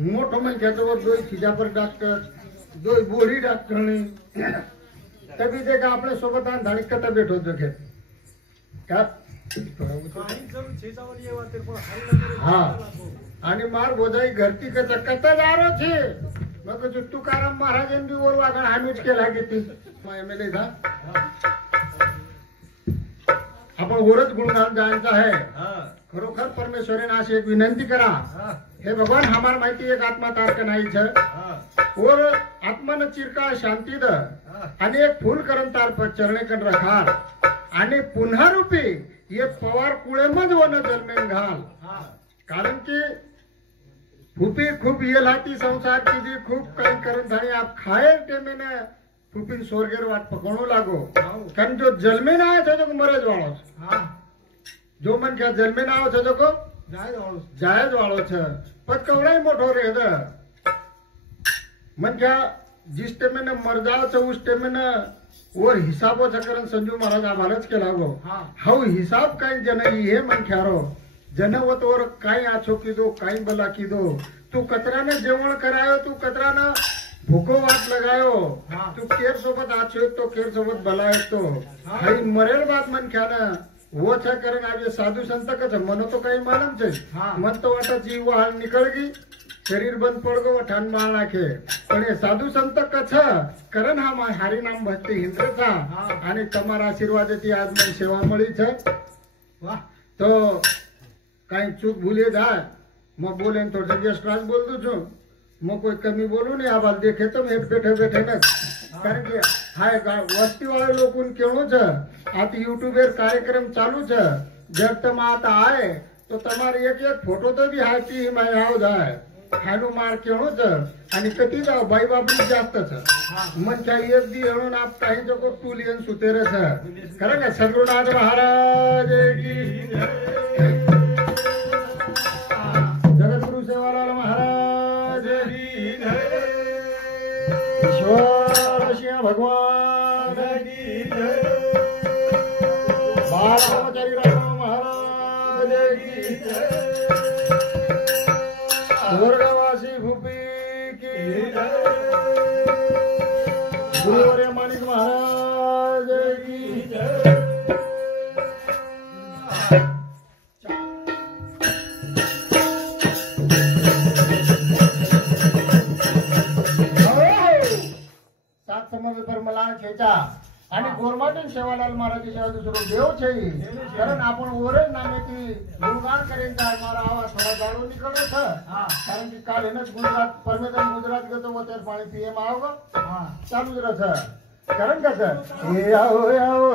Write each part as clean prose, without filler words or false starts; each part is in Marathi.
मोठो मन कहते दो खिजा पर डॉक्टर दो बोरी डॉक्टर ने तभी देखा अपने सोबत आन धाड़ी कटा बैठो देखे क्या हाँ आणि मार बोधाई घरती कचा कता जारो छे मग जो तुकाराम महाराज भी और वागण हामीच केला घेती एमएलए था आपण ओरच गुणगान गायचा है खरोखर परमेश्वरीने अशी एक विनंती करा हे भगवान हमार माहिती एक आत्मा तारक नाही छे और आत्मन चिरका शांती द आणि एक फूल करन तार पर चरणे कन रखार आणि पुन्हा रूपी ये पवार कुळे मज वन जन्मेन घाल कारण की फुपी खूप ये लाती संसार की जी खूप काही करन झाली आप खाए टेमे ने फुपी स्वर्गेर वाट पकड़ो लागो कारण जो जन्मे ना आए तो मरेज वाळो जो मन क्या जन्मे ना आवे तो को जायज वाळो छे पण कवडाई मोठो रे द मन क्या जिस टेमे ने मर जाओ तो उस टेमे ने और हिसाबो चकरन संजू महाराज आम्हालाच केला गो हाउ हिसाब काही जन ये मन ख्यारो जनवत और काही आछो कीधो काही बला कीधो तू कतराने जेवण करायो तू कतराने भूखो वाट लगायो तू केर सोबत आछो तो केर सोबत बलायो तो हाई मरेल बात मन ख्याना वो छा करन आवे साधु संत कछ मनो तो काही मालूम छे मन तो वाटा जीव हाल निकळ गई शरीर बंद पड़ गो ठान मार नाखे पण हे साधु संत कछ करन हा हरि नाम भक्ति हिंद्र था आणि तमारा आशीर्वादથી आज મને સેવા મળી છે વાહ તો કાઈ ચૂક ભૂલે જાય मैं बोले तो जगह स्ट्रांग बोल दू छू मैं कोई कमी बोलू नहीं आवाज देखे तो मैं बैठे बैठे न कारण कि हाय वस्ती वाले लोग केवू छे आता यूट्यूबर कार्यक्रम चालू छे जब तम आता आए तो तमारे एक एक फोटो तो भी हाथी में आव जाए हानु मार केवू छे आणि कती जाओ बाई बापरी जास्त छे मन चाहिए एक दी हणून आप काही जो को टूलियन सुतेरे छे खरं का सद्गुरुनाथ महाराज की जगतगुरु सेवालाल महाराज की ईश्वर सिंह भगवान की बालरामचारी राम महाराज की स्वर्गवासी भूपी की गुरुवर्य माणिक महाराज की सात समज धर्मलाल छेचा आणि गोरमाटन सेवालाल महाराज शिवाय दुसरो देव छे कारण आपण ओरज नामेથી गुणगान करेन तर मारा आवाज थोड़ा जाडो निकळो छ कारण की काल हेनच गुजरात परमेदन गुजरात गतो वतेर पाणी पीएम आवगो चालू ज रह कारण कसं ए आओ आओ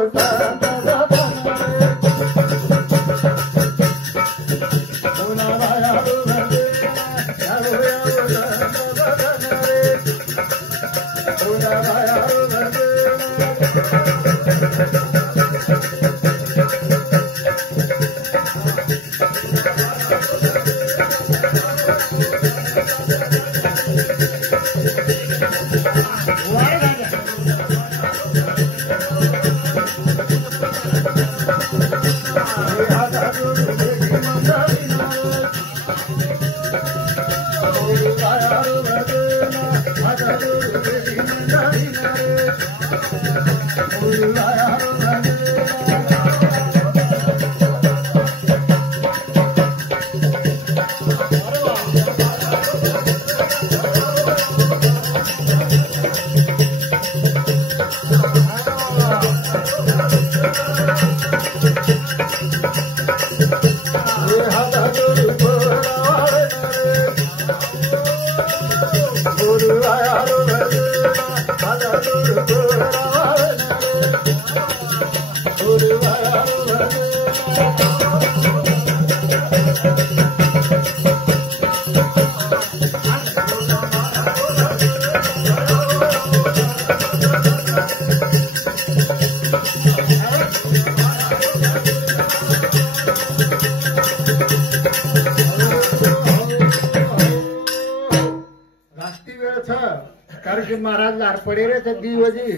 महाराज लार पड़े रे थे दी वजी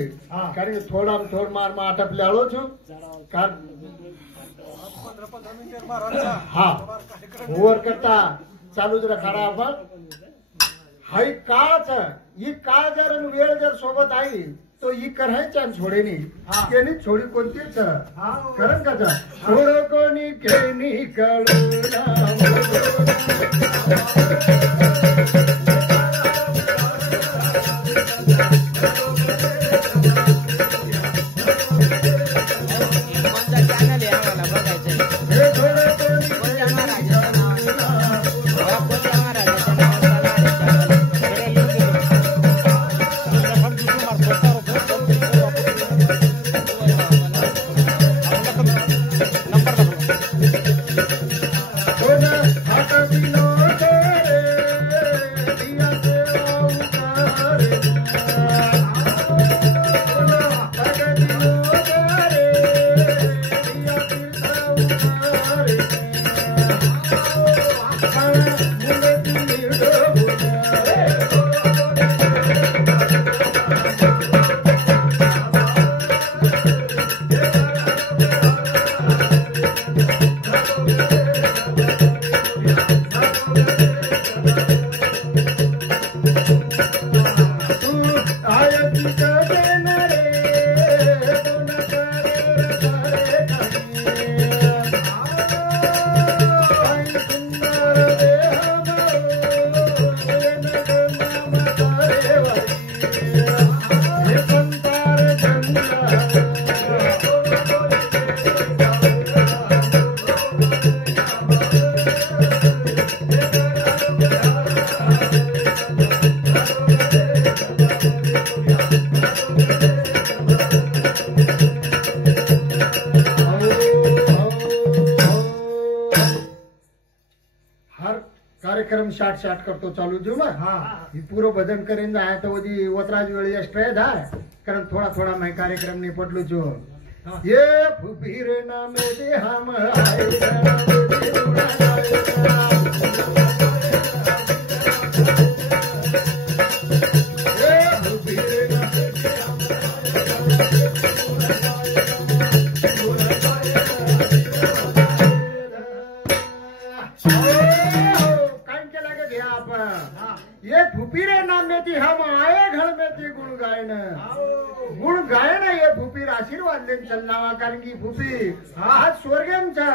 कारण थोड़ा थोड़ मार में आटप लाड़ो छु कार 15-15 मिनिट महाराज हाँ ओवर करता चालू ज रखाड़ा आपण हाई काच ही काळ जर आणि वेळ जर सोबत आई तो ही करायच्या छोडेनी त्यांनी छोडी कोणतीच कारण का छोड कोणी केनी कार्यक्रम शाट करतो चालू देऊ ना ही पूरं भजन करेन जाय तो वतराज वेळी एक्स्ट्रा धाय कारण थोड़ा थोड़ा मैं कार्यक्रम नहीं पटलू जो ये फुबीर नाम दे हम ये फुपीरे नाम में थी हम आए घर में थी गुण गायन ये फुपीर आशीर्वाद देन चलनावा कारण की फुपीर आज स्वर्गेम छ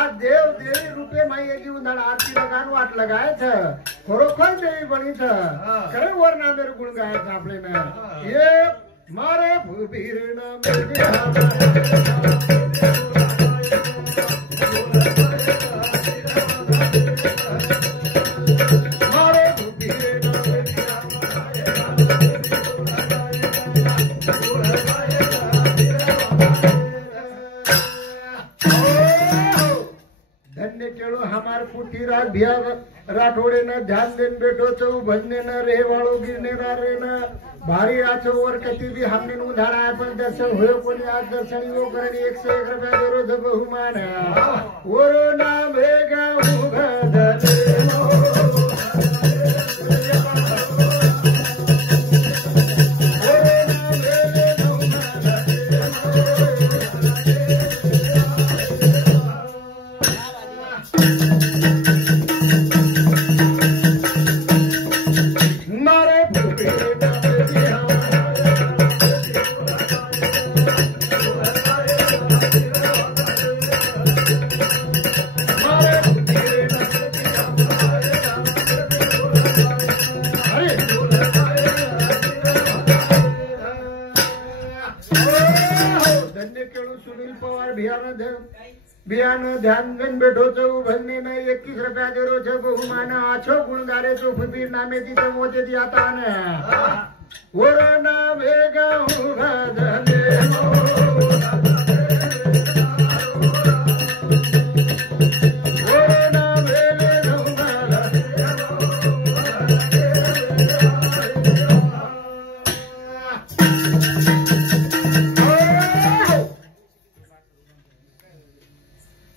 आज देव देवी रूपे माई एगी उंधाड़ आरती लगान वाट लगाए छ खरोखर देवी बनी छ करे वर नाम मेरे गुण गाए छ आपले में ये मारे फुपीर नाम में थी हम हमार पुठी रात भिया राठोडे न ध्यान देन बेटो चौ भजने न रे वाळो गिरने रे न भारी आछो वर कति भी हमने उधारा है पर दर्शन होयो कोनी आज दर्शन वो करनी 101 रुपया दरो ध बहुमान ओरो नाम रे गाऊ भदले बियान ध्यान देन बेठो चौ भजने न 21 रुपया देरो छ बहुमान आछो गुणगारे चो फुबीर नामे ती तो मोते दी आता ने ओर ना वेगा भजने ओर ना वेले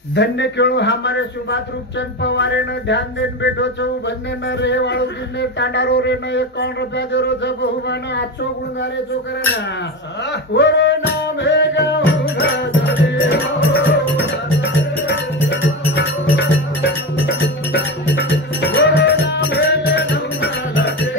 धन्य केळू हमारे सुभात रूपचंद पवारे न ध्यान देन बेठो चौ भजने न रे वाळू गिरने तांडारो रे न 51 रुपया देरो छ बहुमान आछो गुणगारे चो करे ना ओर नाम हे गाऊ भजने ओर नाम हे गाऊ भजने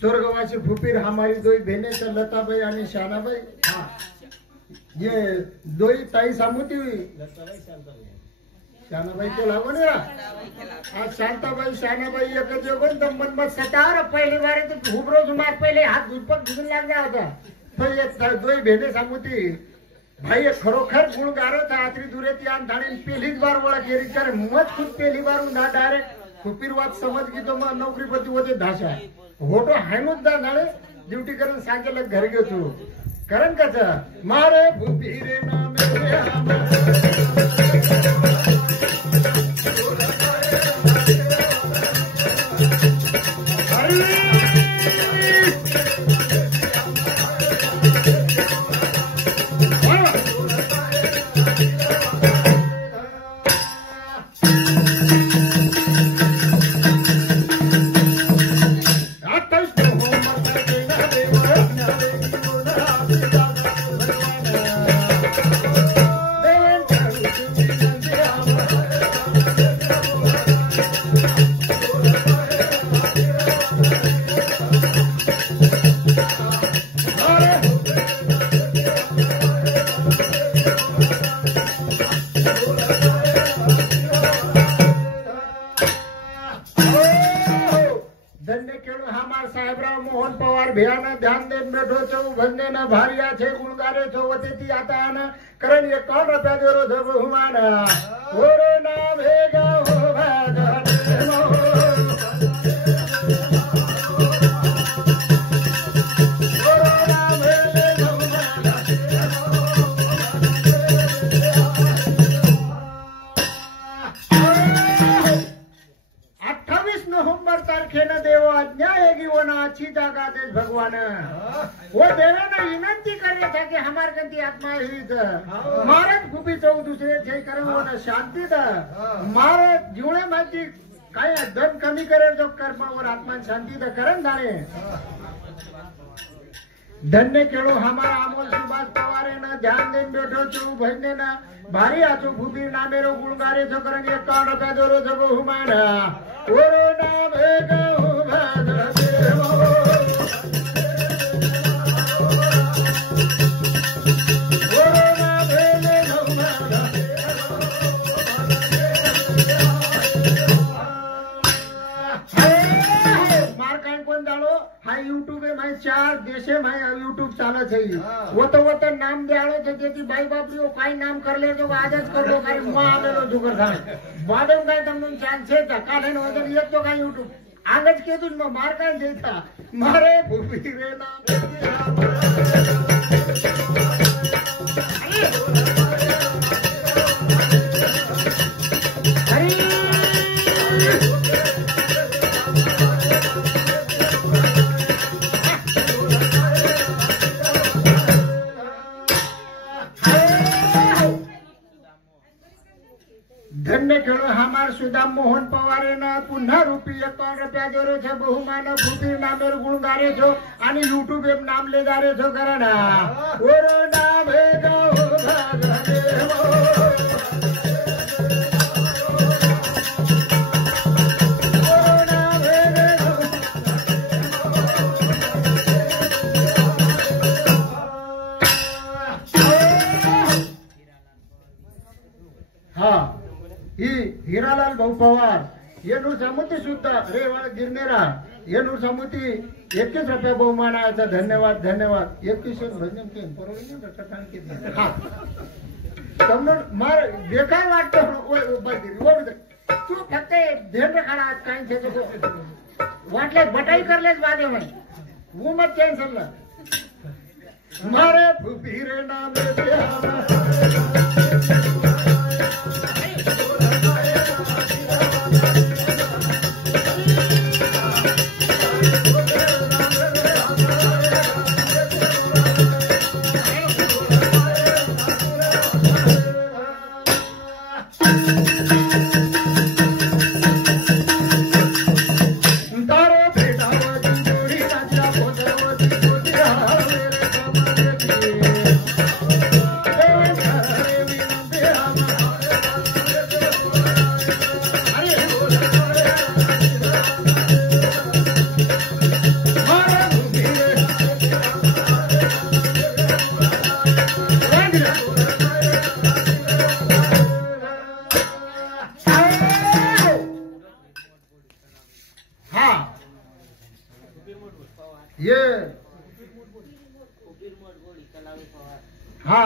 स्वर्गवासी फुपीर हमारी दोई बहने से लताबाई आणि शानाबाई ये दोई ताई सामुती हुई शानाबाई के लागो नहीं आज शांताबाई शानाबाई एक जोगन तो मन मत सतार पहली बार तो घुबरो जुमार पहले हाथ दुपक दुगन लाग गया होता तो ये दोई बहने सामुती भाई ये खरोखर गुण गारो था आतरी दूरे ती आन धाणे पहली बार बोला केरी करे मत खुद पहली बार ना डायरेक्ट फुपीर वात समज की तो मग नोकरीपती होते धाशा होटो हायनोच दा नाळे ड्युटी करून सांगेल घर घेतो कारण कच मारे फुपीरे ना मेरे ध्यान दे बैठो छो भजने न भारिया छे गुणगारे छो वतेती आता न करण ये कौन रुपया देरो धब हुमाना ओरो ना भेगा हो भागने मो ओरो ना भेगा हुमाना 28 नोव्हेंबर तारखेनं देव आज्ञा येगी वो ना अच्छी जागा दे भगवान वो देवे ना विनंती करे था कि हमार गंती आत्मा ही मारत खूबी चौ दूसरे छे करे वो ना शांति द मारे जीवणे माती काय दम कमी करे जो कर्म और आत्मा शांति द करन दाणे धन्य केळो हमारा अमोल सुभाष पवारे ना ध्यान देन बैठो छो भजने ना भारी आचो भूपी नामेरो गुणगारे छो करन एक कांड पे दोरो जगो हुमाना ओरो ना भेगा हो भागने मो चार देशे माय यूट्यूब चालत है वो तो नाम द्याळो छे जेती बाई बापरीओ काय नाम करले तो आजच करलो काय मालेलो जुगर थाय बादम काय तमन चांस छे कालेन वदन एक तो काय यूट्यूब आगज केदुन मार काय देता मारे भूपी रे ना धन्य खेळो हमार सुदाम मोहन पवारे ना पुन्हा रुपी 51 रुपया देरो छे बहुमान फुपीर नामेर गुणगारे छो आणि यूट्यूब एप नाम ले दारे छो करना ओरो ना भेगा हो भागने मो ओरो ना भेगा हाँ हीरालाल भाऊ पवार येनूर समुती सुद्धा रेवाळ गिरनेरा येनूर समुती 21 रुपया बहुमान आयाचा धन्यवाद धन्यवाद 21 भजन केन बरोबर તમને માર દેખાય વાટતો ઓય બધી ઓય તું ફક્ત ધ્યાન રાખણા કાઈ છે તો વાટલે બટાઈ કરલે જ વાગે મને હું મત ટેન્શન લે મારે ફુપીરે નામે દેવા ये हा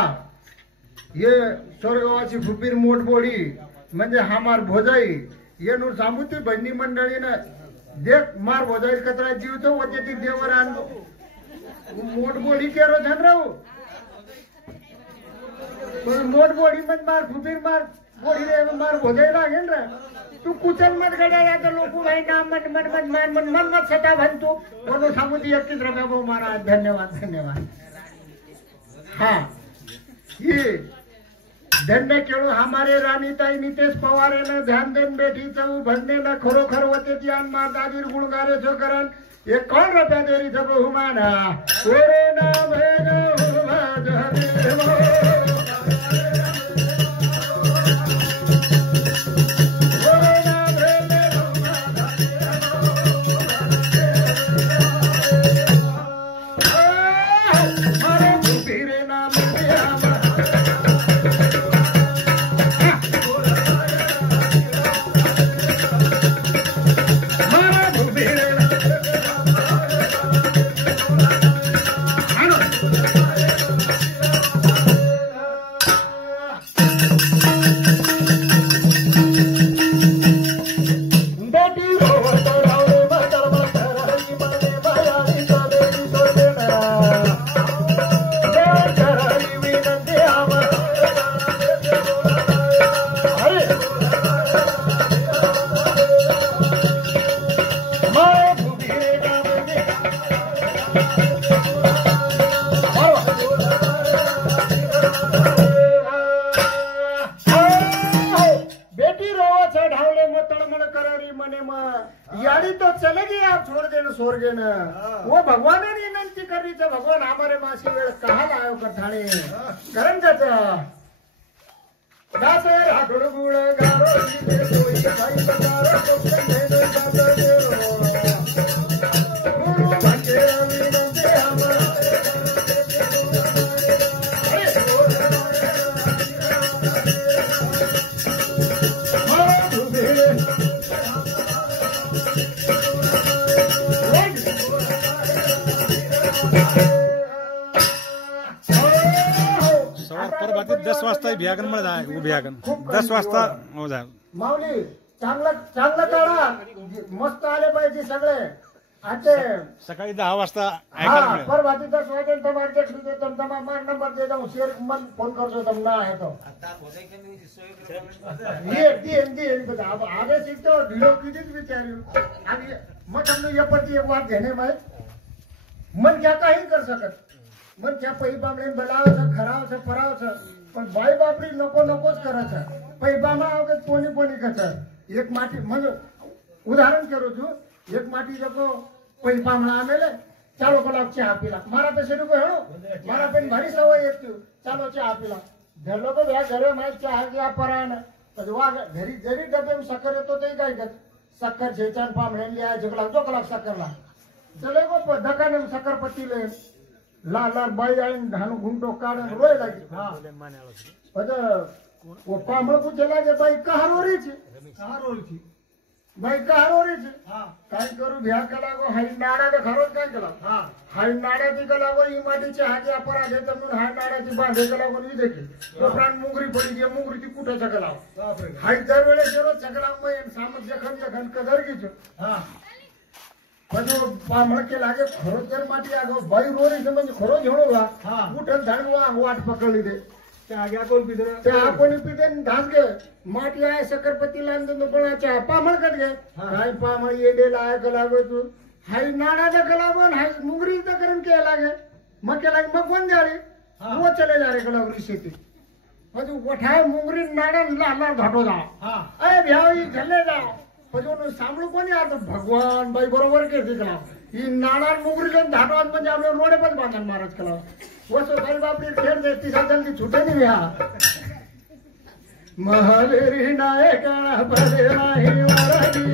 ये स्वर्गवाची फुपीर मोठबोडी म्हणजे हमार भोजाई ये नु सांगूती बहिणी मंडळीनं देख मार भोजाई कचरा जीव तो वते ती देवर आण मोठबोडी केरो छन राहू पण मोठबोडी मध्ये मार फुपीर मार बोडी रे मार भोजाई लागेल रे तू कुचल मत गड्या या तर लोक भाई ना मन मन मन मन मन मन मत सता भनतो म्हणून सांगूती 31 रुपया भाऊ महाराज धन्यवाद धन्यवाद हाँ ये धन्य केळू हमारे राणीताई नितेश पवार ने ध्यान देन बेटी चौ भजने न खरोखर वते ती अन मार दादीर गुणगारे जो करन ये कौन रुपया देरी छ बहुमान ओरे ना भेग हुमाद हरे वो भगवान ने विनंती करी तो भगवान हमारे मासी वेळ कहा लायो कथाणे कारण त्याचा दासे हाडुड गुळ गारो इथे कोई काही पतारो कोकणे दे जातो गुरु म्हणजे विनंती आम्हाला परभाती 10 वाजता भ्यागन मध्ये जाय उभ्यागन 10 वाजता हो जा माऊली चांगलं चांगलं काढा मस्त आले पाहिजे सगळे आते सकाळी 10 वाजता ऐकायला मिळेल परभाती 10 वाजता तुम्हारे देख लीजिए तुम तमाम नंबर दे दूं शेयर मन फोन कर दो तुम ना है तो ये दी अब आगे से तो ढीलो कीजिए बेचारी अब मत हमने ये पति एक बात देने में मन क्या काही कर सकत मन त्या पै बामणे बलावचं खरावचं परावचं पण बाई बापरी नको नकोच करायचं पै बामा आवगे कोणी कोणी कसं एक माटी म्हणजे उदाहरण करू तू एक माटी जको पै बामणा आमेले चालो कलाक चहा पिला मारा पे शेरू को हेणो मारा पे भारी सवय येत चालो चहा पिला धरलो को या घरे माहित चहा किया परायण वा घरी जरी डबे में शक्कर येतो ते काय करत शक्कर छेचान बामणे लिया जगला 2 कलाक शक्करला चले को दकाने में शक्कर पत्ती ले लाल लाल बाई आई धानु घूमटो काढन रोय लागी हां वो पामळ पूछे लागे बाई कहा रो रही थी बाई कहा रो रही थी हां काय करू भ्या कला गो हाई नाडा दे खरोच काय केला हां हाई नाडा दी कला गो इमाटीचे हागे अपरा दे तमून हाई नाडाची बांधे कला गो नी देखी तो प्राण मुंगरी पडी जे मुंगरी ती कुठे सकला हाई दरवेळे जेरो सकला मग सामत जखन कदर कीचो हां म्हणजे पामळ के लागे खरोच जर माटी आगो बाई रोरी से म्हणजे खरोच हेणो वा हां उठन धाणवा वाट पकडली दे त्या आगे कोण पिदे त्या कोणी पिदे धास गे माटी आय सकरपती लांद नकोळाच्या पामळ कट गे हाय पामळ येडे लायक लागो तू हाय नाडा द कलावन हाय मुंगरी द करन के लागे मग के लागे मग कोण जाळे वो चले जा रे कलावरी शेती म्हणजे वठाय मुंगरी नाडा लाला घाटो जा हां अरे भ्यावी झले जा पण सांभळू कोणी आता भगवान बाई बरोबर के दिखला ही नाणार मुगरी धाटवान म्हणजे आपले रोडे पण बांधन महाराज कला वसो बाई बापरी ठेर दे तिसा जल्दी छुटे नहीं भ्या महावीरी नायक पदे नाही वराडी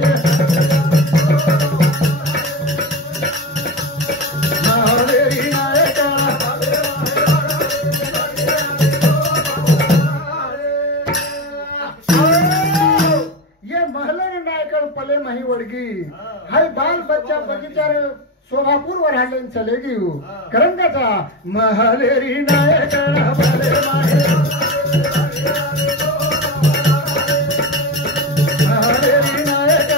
महावीरी नायक ये महलन नायक पले मही वड़गी हाय बाल बच्चा बगीचा शोभापूर वर हाडले चलेगी हो करंगाचा महलेरी नायक भले माहे महलेरी नायक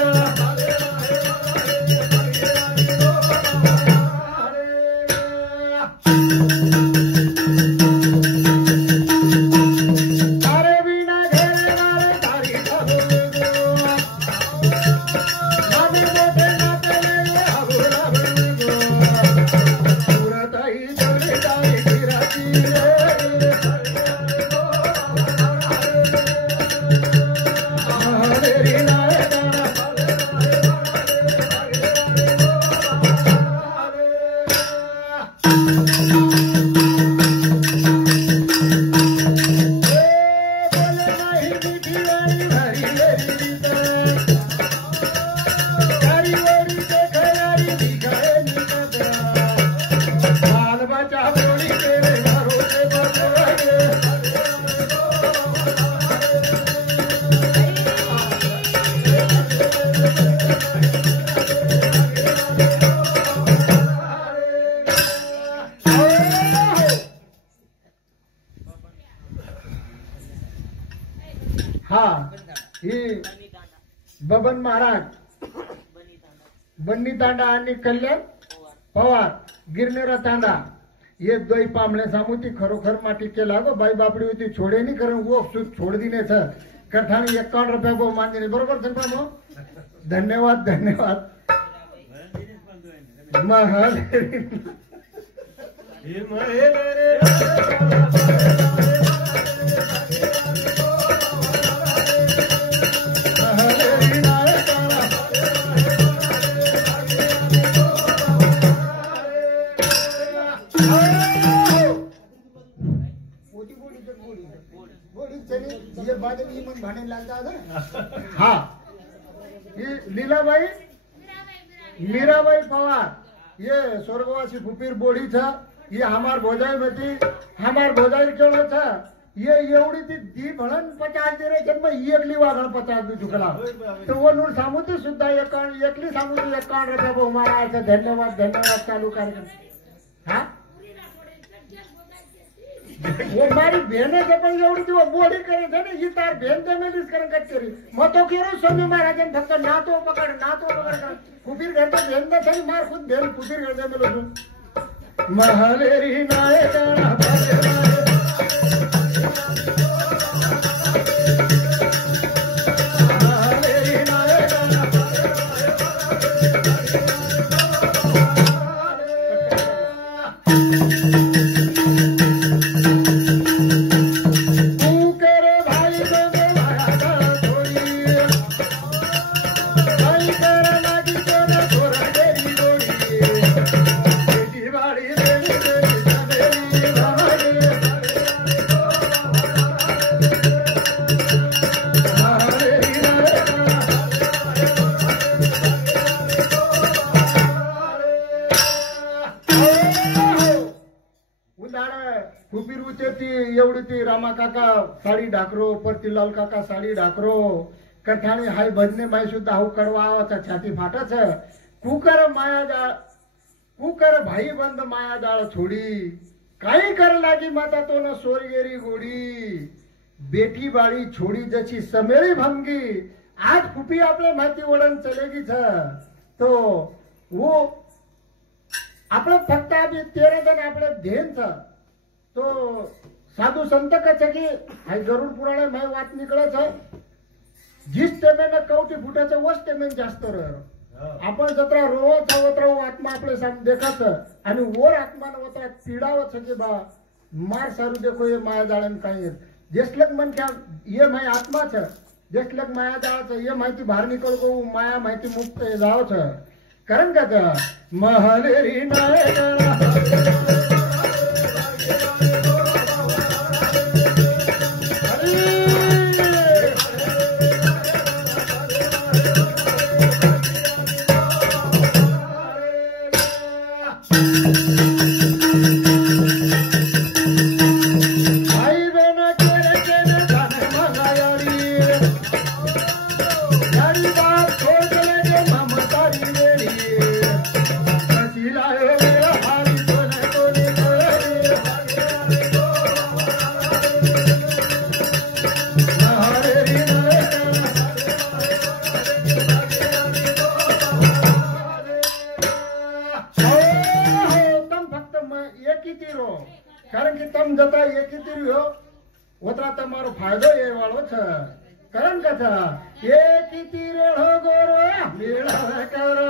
हा ही बबन महाराज बन्नी तांडा आणि कल्याण पवार गिरनेरा तांडा ये दोई पामले सामुती खरोखर माटी केला गो बाई बापडी होती छोडे नहीं करें वो छोड़ दीने छ कठाणी 51 रुपया वो मान देने बरोबर संपा मो धन्यवाद धन्यवाद महल हाँ ये लीलाबाई मीराबाई पवार ये स्वर्गवासी फुपीर बोड़ी था ये हमार भोजाई में थी हमार भोजाई केवळ था ये एवढी ती दी भळन 50 दे रे जन्म एकली वागण 50 दे चुकला तो वो नूर सामुती सुद्धा एकली सामुती 51 रुपया वो हमारा आहे धन्यवाद धन्यवाद चालू कार्यक्रम हाँ वो मारी बहने के पण एवढी ती बोडी करे છે ને ઈ તાર બેન તે મેલીસ કરન કટ કરી મતો કેરો સ્વામી મહારાજન ફક્ત નાતો પકડ કુબીર ઘર તો બેન ને થઈ માર ખુદ બેન કુબીર ઘર દે મેલો છું મહાલેરી નાયકણા ભલે एवढी ती रामा काका साडी ढाकरो परतीलाल काका साडी ढाकरो कठाणी हाय भजने माई सुद्धा हाऊ कडवा आवाचा छाती फाटच कुकर माया जाळ कुकर भाई बंद माया जाळ छोडी काही कर लागी माता तो न सोरगेरी गोडी बेटी बाळी छोडी जशी समेळी भंगी आज फुपी आपले माहिती वडन चलेगी छ तो वो आपले फक्त आम्ही 13 जण आपले धेन छ तो साधु संत कहे कि हाई गरुड़ पुराण में बात निकले है जिस टेमे ने कौटी फूटे छे वोच टेमे जास्त रहे आपण जत्रा रोवो छवत्रा आत्मा आपले सामने देखा छे आणि ओर आत्मा ने वत्रा पीड़ावो छे कि बा मार सारू देखो ये माया जाळन काही जेसलक मन क्या ये माय आत्मा छे जेसलक माया जाळ छे ये माहिती बाहर निकल गो माया माहिती मुक्त जाव छे कारण का महलेरी नायक તીરો કારણ કે તમ જતા એકી તીર્યો ઓતરા તમારો ફાયદો એ વાળો છે કારણ કે એકી તીરો ગોરો મેળા કરો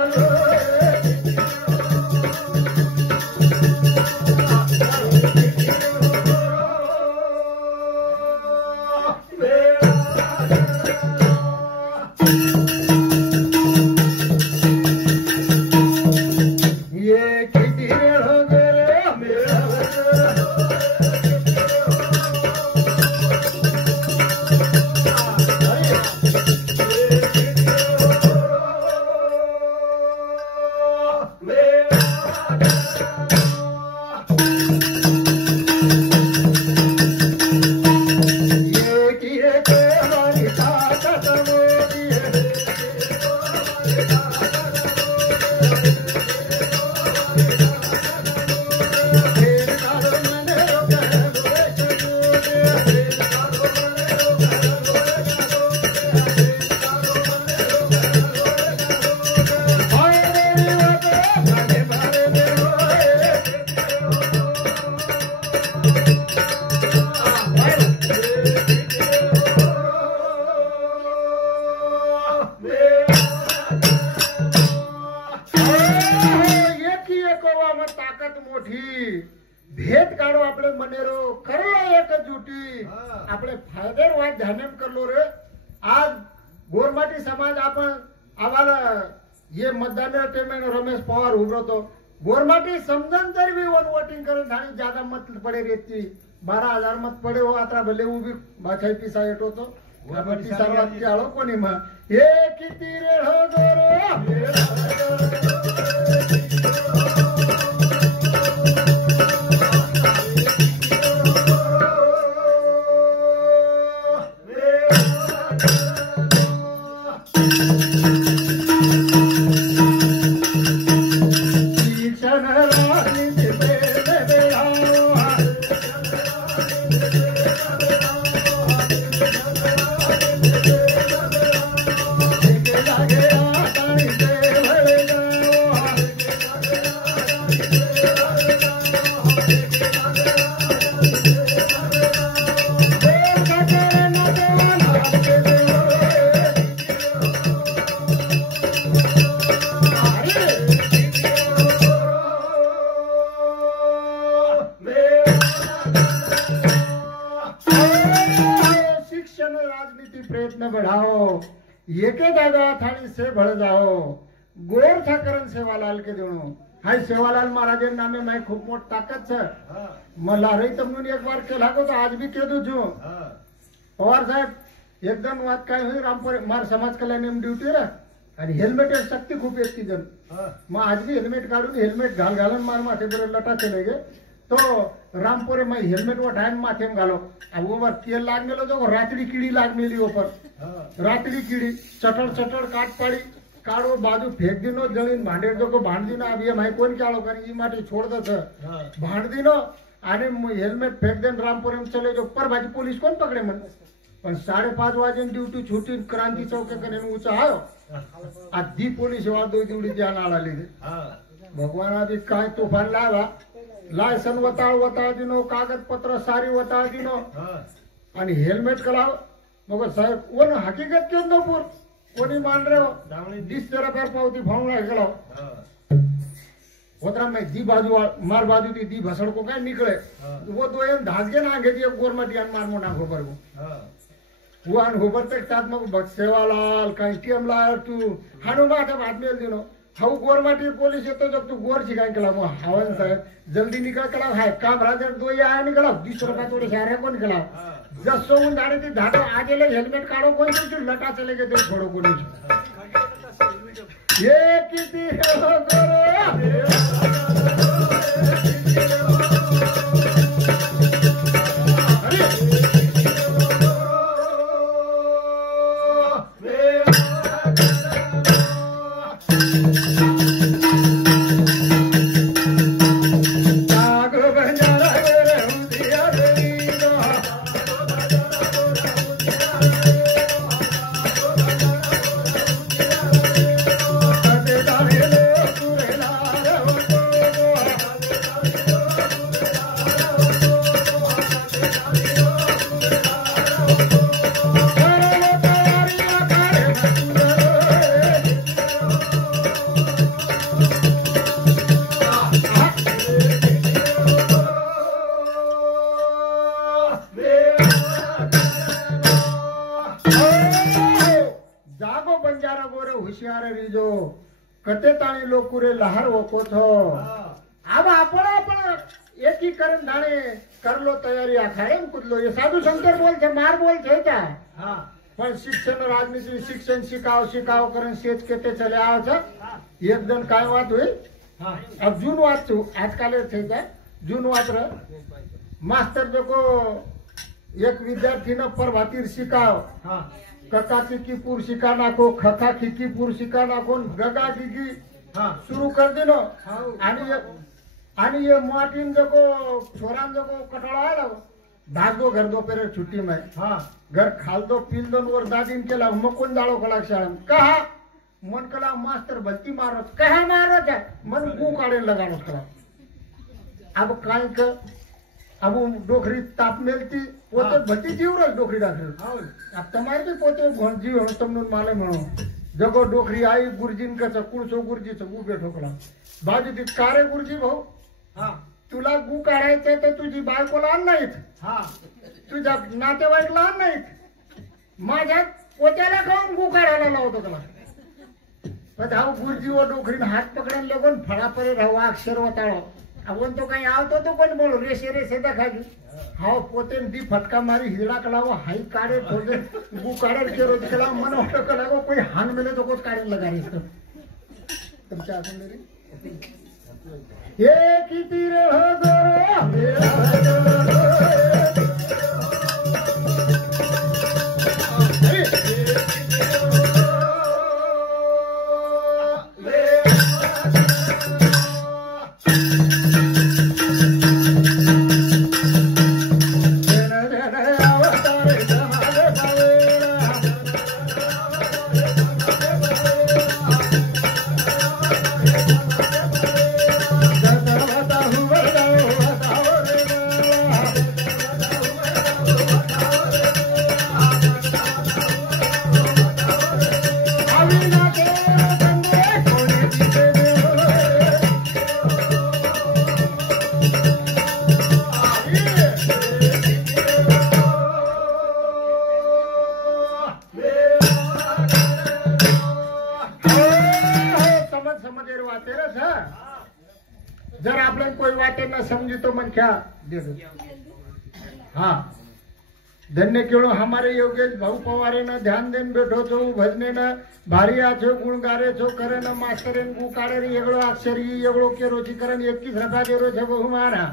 भेद काढो आपले मनेरो करलो एक जुटी आपले फायदेर वाद ध्यान करलो रे आज गोरमाटी समाज आपण आम्हाला ये मतदान टाइम रमेश पवार उभरो तो गोरमाटी समजन जर भी वोटिंग करून थानी ज्यादा मत पडे रेती 12,000 मत पडे हो आता भले उभी बाछाई पिसा येतो तो गोरमाटी सर्वात की आलो कोणी म हे किती रे हो गोरो प्रयत्न बढ़ाओ एके दादा थानी से भड़ जाओ गोर था करण सेवालाल के जणो हाय सेवालाल महाराज नामे मैं खूब मोट ताकत छे मला रही तमने एक बार के लागो तो आज भी कह दू जो पवार साहब एकदम बात काय हुई रामपुर मार समाज कल्याण ड्यूटी रे आणि हेल्मेट शक्ती खूप येत की जण मग आज भी हेल्मेट काढून हेल्मेट घालून मार माथे पर लटा चले गए तो रामपुरे में हेल्मेट उठान माथे में घालो अब वो तेल लाग मेलो जो रातड़ी कीड़ी लाग मेली ऊपर रातड़ी कीड़ी चटड़ चटड़ काट पाड़ी काड़ो बाजू फेंक दिनो जमीन भांडे जो को भांड दिनो अब ये माई कोण काळो करी ई माटे छोड़ दो भांड दिनो आणि हेल्मेट फेंक देन रामपुरे में चले जो पर बाजी पुलिस कोण पकड़े मन पण 5:30 वाजे ड्यूटी छूटी क्रांति चौक कने ऊंचा आयो आधी पुलिस वाला दो दिवडी जान आला लेगे भगवान आदि काय तूफान लावा लायसन वताळ दिनो कागदपत्र सारी वताळ दिनो आणि हेल्मेट कलाव मग साहेब कोण हकीकत के नपूर कोणी मान रहे हो 20 रुपये पावती भाव लागलो ओतरा में दी बाजू मार बाजू दी भसड़ को काय निकले वो दो एन धास के ना आगे एक गोरमटी अन मार मोना गोबर को वो अन गोबर तक साथ में सेवालाल काही टीएम लायर तू हानो माथा बात मेल दिनो हाउ गोरमाटी पुलिस येतो जब तू गोर शिकाय केला मग हवन साहेब जल्दी निकल कला हाय काम राजर दो या निकला 20 रुपये थोड़े सारे को निकला जसो उन दाड़े ती धातो आजे ले हेल्मेट काढो कोण तू लटा चले गए तो छोड़ो कोणी ये किती हो गोरो कटे ताणी लोकुरे लहार वको थो अब आपण एकीकरण धाणे करलो तयारी आखाडे कुदलो ये साधु शंकर बोलते मार बोलते क्या पण शिक्षण राजनीति शिक्षण शिकाव करण सेज केते चले आव छ एक दिन काय बात हुई अब जून बात छु आजकल थे क्या जून बात र मास्टर देखो एक विद्यार्थी न प्रभातीर शिकाव कका की पूर शिकाना को खखा की पूर शिकाना को गगा की शुरू कर दिलो आणि ये माटीन देखो छोरान देखो कटोळा आला भागो घर दोपहर छुट्टी में घर खाल दो पील दो और दादीन केला मकोन जाळो कला शाळा कहा मन कला मास्टर भलती मारो कहा मारो था मन गु काढे लगानो कला अब काय क अब डोखरी ताप मेलती पोते भलती जीव डोखरी डाकरी अब तुम्हारे भी पोते जीव हो तुम माले म्हणो जगो डोखरी आई गुरुजीन का कुळसो गुरुजीचं गु बैठो कला बाजू ती कारे गुरुजी भाऊ तुला गु काढायचं तर तुझी बायकोला आण नाहीत तुझ्या नातेवाईकला आण नाहीत माझ्या पोत्याला खाऊन गु काढायला लावतो तुला पण हा गुरुजी व डोकरीन हात पकडून लगून फळापरे राहू अक्षर वताळो आपण तो काही आवतो तो पण बोलो रेषे रेषे दाखाली हाव पोते दी फटका मारी हिजडा कलावो हाई काढे थोडे गु काढे केरो कला मन वाटो कलावो कोई हान मेले तो कोच काढे लगारी तुमच्या असून मेरी ये किती रे हो जर आपल्याला कोई वाटे ना समझी तो मन क्या दे दो हाँ धन्य केवल हमारे योगेश भाऊ पवारे न ध्यान देन बैठो छो भजने न भारी आछो गुण गारे छो करे न मास्टर गु काढे रे एगळो अक्षरी एगळो केरोची करण 21 रफा देरो छ बहु मारा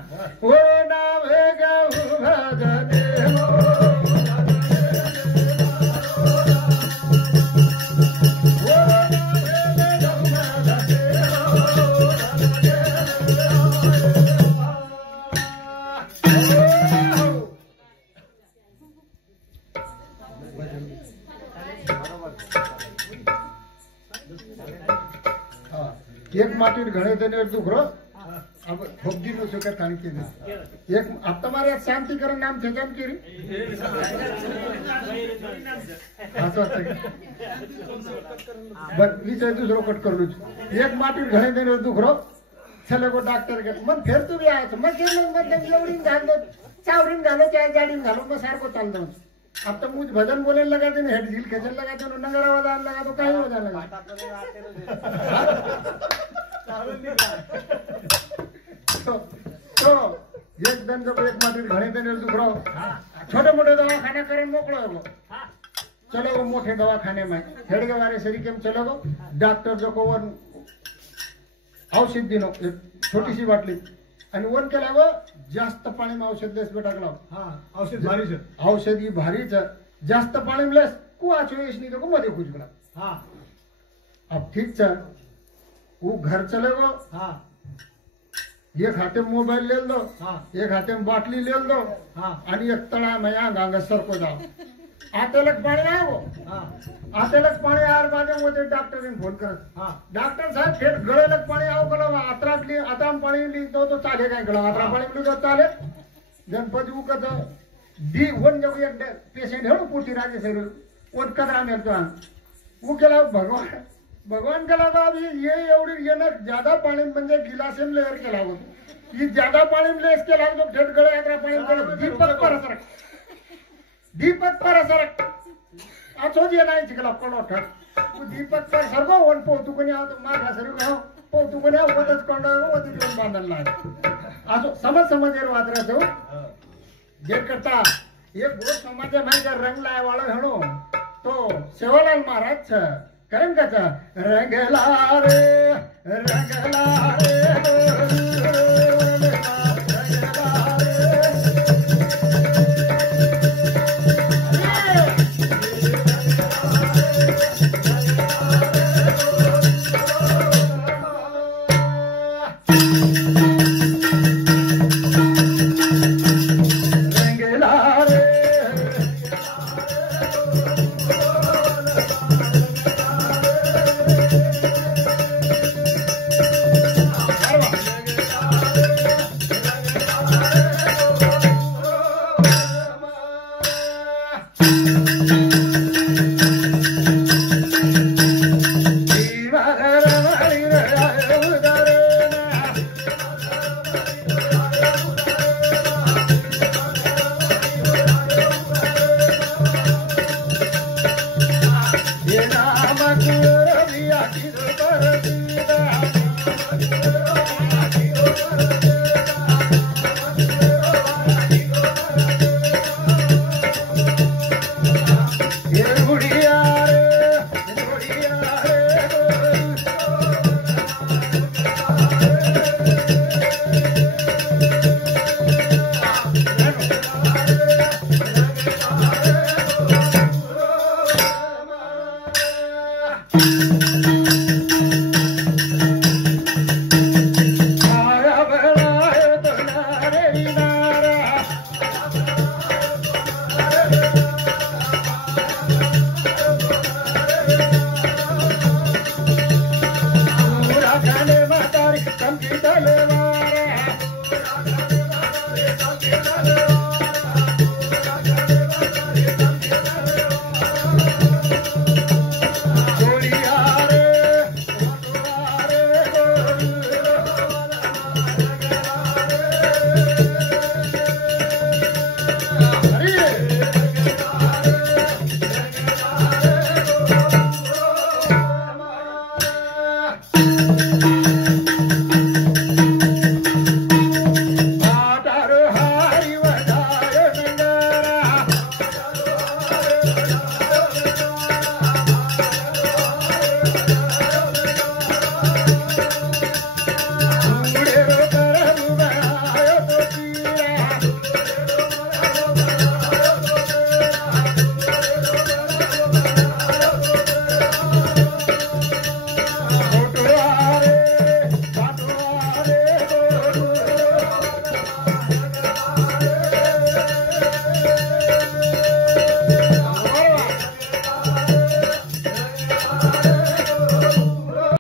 ओ ना भेगा भजने एक माटी घणे देने दुखरो अब खोबदी नो सके ताण के एक अब तुम्हारे शांतिकरण नाम थे जन की बस नीचे दूसरो कट कर लू एक माटी घणे देने दुखरो चले को डॉक्टर के मन फिर तू भी आया तो मैं के मतलब एवढीन घाल दो चावरीन घालो त्या जाडीन घालो मैं सार को चाल दो अब तो मुझ भजन बोलने लगा थे हेड झील खेचने लगा थे नगरा वजान लगा तो कहीं वजान लगा तो एक दिन जब एक माटी घणे देने दुखरो छोटे मोटे दवाखाने करें मोकलो हो चलो वो मोटे दवाखाने में हेड के वाले शरीर के चलो गो डॉक्टर जो को वन औषध दिनो छोटी सी बाटली आणि वन केला गो जास्त पाणी में औषध लेस बेटा कला औषध भारी छे औषध ही भारी छे जास्त पाणी में लेस को आछो इसनी तो मधे कुछ बड़ा अब ठीक छे वो घर चले गो एक हाथे मोबाइल ले लो एक हाथे में बाटली ले लो आणि एक तळा में यहाँ गांगा सर को जाओ आतेलक पाणी आवो आतेलक पाणी आर बाजू मध्ये डॉक्टर ने फोन कर डॉक्टर साहब फिर गळेलक पाणी आव कलो आत्रातली आताम पाणी ली तो चाले काय गळा आत्रा पाणी ली तो चाले गणपती उकत दी वन जब एक पेशेंट हेळो पोटी राजे सर वन कदरा में तो वो केला भगवान केला अभी ये एवढी ये ना ज्यादा पाणी म्हणजे गिलासे में लेयर केला हो ये ज्यादा पाणी में लेस केला तो ठेट गळे आत्रा पाणी केला दीपक पर असर दीपक पर असर आछो जे नाही चिकला कोणो ठक ದೀಪಕ್ ಸರ್ ಸರ್ಗೋ ಒಂದು ಪೌತುಕನೇ ಆಯ್ತು ಮಾತ್ರ ಸರಿ ಪೌತುಕನೇ ಓದಿಸ್ಕೊಂಡು ಓದಿದ್ಕೊಂಡು ಬಂದಲ್ಲ ಅದು समज वादरा तो जे करता ये गोर समाज में जर रंग लाए वाला हणो तो सेवालाल महाराज करन का रंगला रे